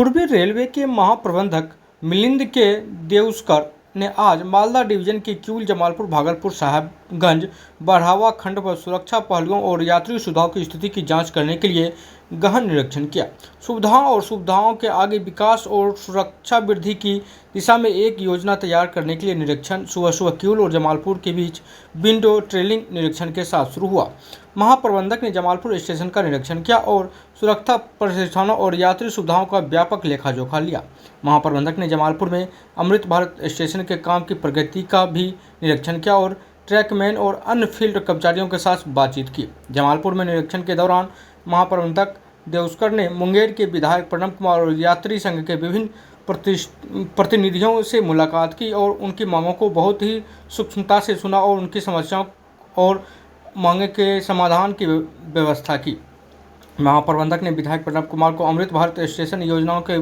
पूर्वी रेलवे के महाप्रबंधक मिलिंद के देउस्कर ने आज मालदा डिवीजन के किऊल, जमालपुर, भागलपुर, साहेबगंज, बढ़ावा खंड पर सुरक्षा पहलुओं और यात्री सुविधाओं की स्थिति की जांच करने के लिए गहन निरीक्षण किया। सुविधाओं के आगे विकास और सुरक्षा वृद्धि की दिशा में एक योजना तैयार करने के लिए निरीक्षण सुबह किऊल और जमालपुर के बीच विंडो ट्रेलिंग निरीक्षण के साथ शुरू हुआ। महाप्रबंधक ने जमालपुर स्टेशन का निरीक्षण किया और सुरक्षा प्रतिष्ठानों और यात्री सुविधाओं का व्यापक लेखा जोखा लिया। महाप्रबंधक ने जमालपुर में अमृत भारत स्टेशन के काम की प्रगति का भी निरीक्षण किया और ट्रैकमैन और अन्य फील्ड कर्मचारियों के साथ बातचीत की। जमालपुर में निरीक्षण के दौरान महाप्रबंधक देउस्कर ने मुंगेर के विधायक प्रणब कुमार और यात्री संघ के विभिन्न प्रतिनिधियों से मुलाकात की और उनकी मांगों को बहुत ही सूक्ष्मता से सुना और उनकी समस्याओं और मांगे के समाधान की व्यवस्था की। महाप्रबंधक ने विधायक प्रणब कुमार को अमृत भारत स्टेशन योजनाओं के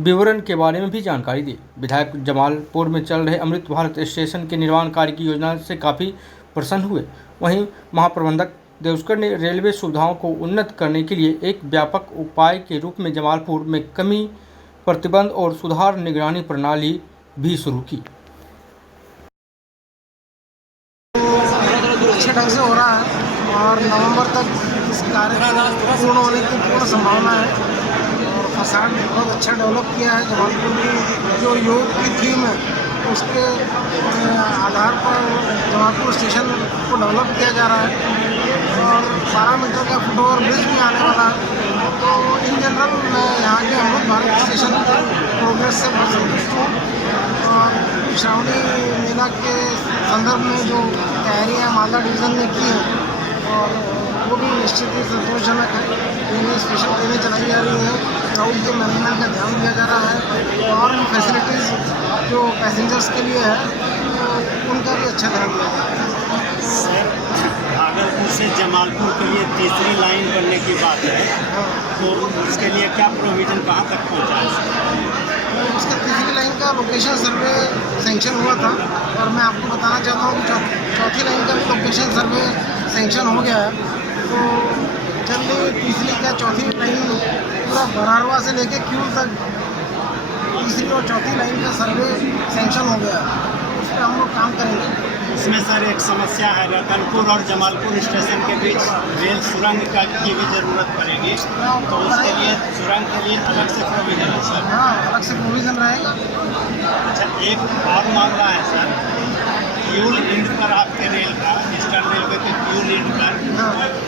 विवरण के बारे में भी जानकारी दी। विधायक जमालपुर में चल रहे अमृत भारत स्टेशन के निर्माण कार्य की योजना से काफ़ी प्रसन्न हुए। वहीं महाप्रबंधक देउस्कर ने रेलवे सुविधाओं को उन्नत करने के लिए एक व्यापक उपाय के रूप में जमालपुर में कमी प्रतिबंध और सुधार निगरानी प्रणाली भी शुरू की। अच्छे ढंग से हो रहा है और नवंबर तक इस कार्य को पूर्ण होने की पूर्ण संभावना है। और फसाड बहुत अच्छा डेवलप किया है। जमालपुर की जो योग की थीम है उसके आधार पर जमालपुर स्टेशन को डेवलप किया जा रहा है और 12 मीटर का फुटओवर ब्रिज भी आने वाला है। तो इन जनरल मैं यहाँ के अमृत भारत स्टेशन प्रोग्रेस से बहुत संतुष्ट हूँ। और श्रावणी मेला के संदर्भ में जो तैयारियाँ मालदा डिवीज़न ने की हैं और वो भी निश्चित ही संतोषजनक है। ट्रेनें स्पेशल ट्रेनें चलाई जा रही हैं, क्राउड के मैनेजमेंट का ध्यान दिया जा रहा है और भी फैसिलिटीज़ जो पैसेंजर्स के लिए है तो उनका भी अच्छा ध्यान दिया जा रहा है। सर, भागलपुर से जमालपुर के लिए तीसरी लाइन बनने की बात है, तो उसके लिए क्या प्रोविज़न कहाँ तक पहुँचा है? उसका तीसरी लाइन का लोकेशन सर्वे सेंक्शन हुआ था और मैं आपको बताना चाहता हूँ कि चौथी लाइन का भी लोकेशन सर्वे सेंक्शन हो गया है। तो जल्दी तीसरी का चौथी लाइन पूरा बरारवा से लेके किऊल तक तीसरी और चौथी लाइन का सर्वे सेंक्शन हो गया है। उस पर हम लोग काम करेंगे। इसमें सर एक समस्या है, रतनपुर और जमालपुर स्टेशन के बीच रेल सुरंग की भी ज़रूरत पड़ेगी, तो उसके लिए सुरंग के लिए अलग से प्रोविज़न है सर? हाँ, अलग से प्रोविज़न रहेगा। अच्छा, एक और मामला है सर, किऊल इंड पर आपके रेल का ईस्टर्न रेलवे के किऊल इंड पर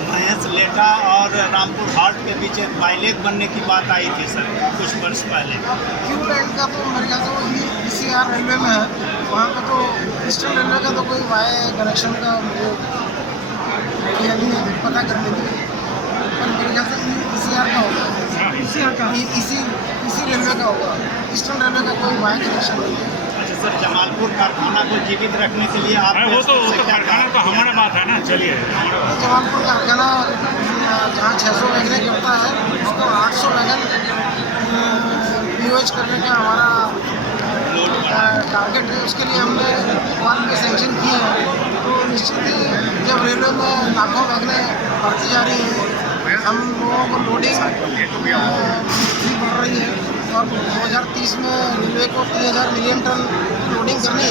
महेश लेटा और रामपुर हाट के बीच एक बाइलेक बनने की बात आई थी सर कुछ वर्ष पहले। किऊल इंड का तो मेरे ख्याल से वो ECR रेलवे में है, वहाँ पर तो ईस्टर्न रेलवे का तो कोई वाई कनेक्शन का मुझे आइडिया नहीं है, पता कर लेंगे। पर मेरे ख्याल से ECR का होगा, इसी रेलवे का होगा, ईस्टर्न रेलवे का कोई वाई कनेक्शन नहीं है। अच्छा सर, जमालपुर कारखाना को जीवित रखने के लिए आप वो तो कारखाना तो हमारा बात है ना। चलिए, जमालपुर कारखाना जहाँ 600 वैगन गिरता है उसको 800 वैगन POH करने का हमारा टारगेट है। उसके लिए हमने फॉर्म के सेंक्शन किए हैं। तो निश्चित ही जब रेलवे में लाखों वैगनें बढ़ती जा रही हैं, हम लोगों को लोडिंग भी बढ़ रही है और 2030 में रेलवे को 3000 मिलियन टन लोडिंग करनी है।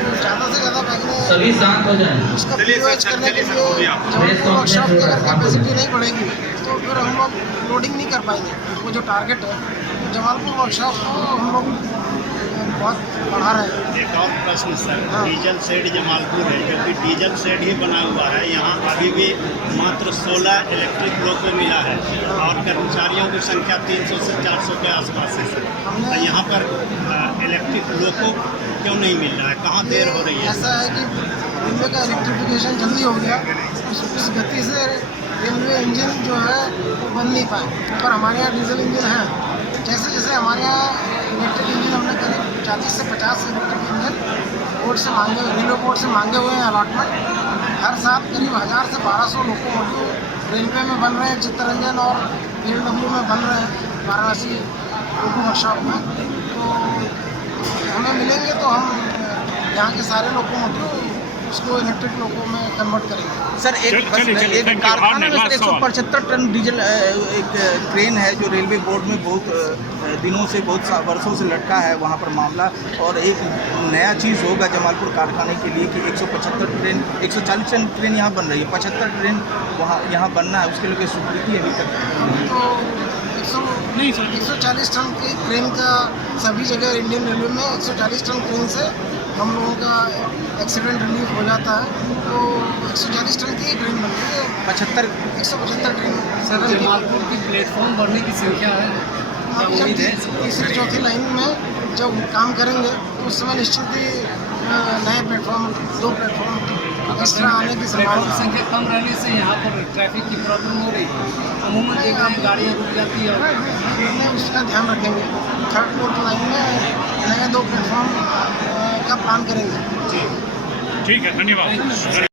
तो ज़्यादा से ज़्यादा वैगनें उसका POH करने के लिए जमालपुर वर्कशॉप की अगर कैपेसिटी नहीं बढ़ेगी तो फिर हम लोग लोडिंग नहीं कर पाएंगे। वो जो टारगेट है तो जमालपुर वर्कशॉप को हम लोग बहुत बढ़ा रहे हैं। एक और प्रश्न सर, डीजल शेड जमालपुर है, क्योंकि डीजल शेड ही बना हुआ है, यहाँ अभी भी मात्र 16 इलेक्ट्रिक लोको मिला है और कर्मचारियों की संख्या 300 से 400 के आसपास है सर। तो यहाँ पर इलेक्ट्रिक लोको क्यों नहीं मिल रहा है, कहाँ देर हो रही है? ऐसा है कि रेलवे का इलेक्ट्रिफिकेशन जल्दी हो गया, उस गति से रेलवे इंजन जो है वो बन नहीं पाए। पर हमारे यहाँ डीजल इंजन है। जैसे जैसे हमारे यहाँ इलेक्ट्रिक इंजन हमने करीब 40 से 50 इलेक्ट्रिक इंजन बोर्ड से मांगे, रेलवे बोर्ड से मांगे हुए हैं अलॉटमेंट। हर साल करीब 1000 से 1200 लोकोमोटिव रेलवे में बन रहे हैं, चित्तरंजन और PLW में बन रहे हैं वाराणसी लोको वर्कशॉप में। तो हमें मिलेंगे तो हम यहाँ के सारे लोकोमोटिव उसको इलेक्ट्रिक लोको में कन्वर्ट करेंगे। सर चलिए, एक thank you. कारखाने में और सर 175 टन डीजल एक क्रेन है जो रेलवे बोर्ड में बहुत दिनों से वर्षों से लटका है वहाँ पर मामला, और एक नया चीज़ होगा जमालपुर कारखाने के लिए कि 175 ट्रेन 140 टन ट्रेन यहाँ बन रही है, 75 ट्रेन वहाँ यहाँ बनना है, उसके लिए स्वीकृति अभी तक तो 140 टन की क्रेन का सभी जगह इंडियन रेलवे में 140 टन क्रेन से हम लोगों का एक्सीडेंट रिलीफ हो जाता है। तो 140 टन की क्रेन बन रही है, 175 ट्रेन। सर जमालपुर की प्लेटफॉर्म बढ़ने की संख्या है, क्या उम्मीद है? तीसरी चौथी लाइन में जब काम करेंगे तो उस समय निश्चित ही नए प्लेटफॉर्म 2 प्लेटफॉर्म एक्स्ट्रा आने की प्लेटफॉर्म की संभावना है। संख्या कम रहने से यहाँ पर ट्रैफिक की प्रॉब्लम हो रही है। अमूमन देख रहे हैं गाड़ियाँ रुक जाती है। हमने उसका ध्यान रखेंगे, 3rd 4th लाइन में नए 2 प्लेटफॉर्म का प्लान करेंगे। ठीक है, धन्यवाद।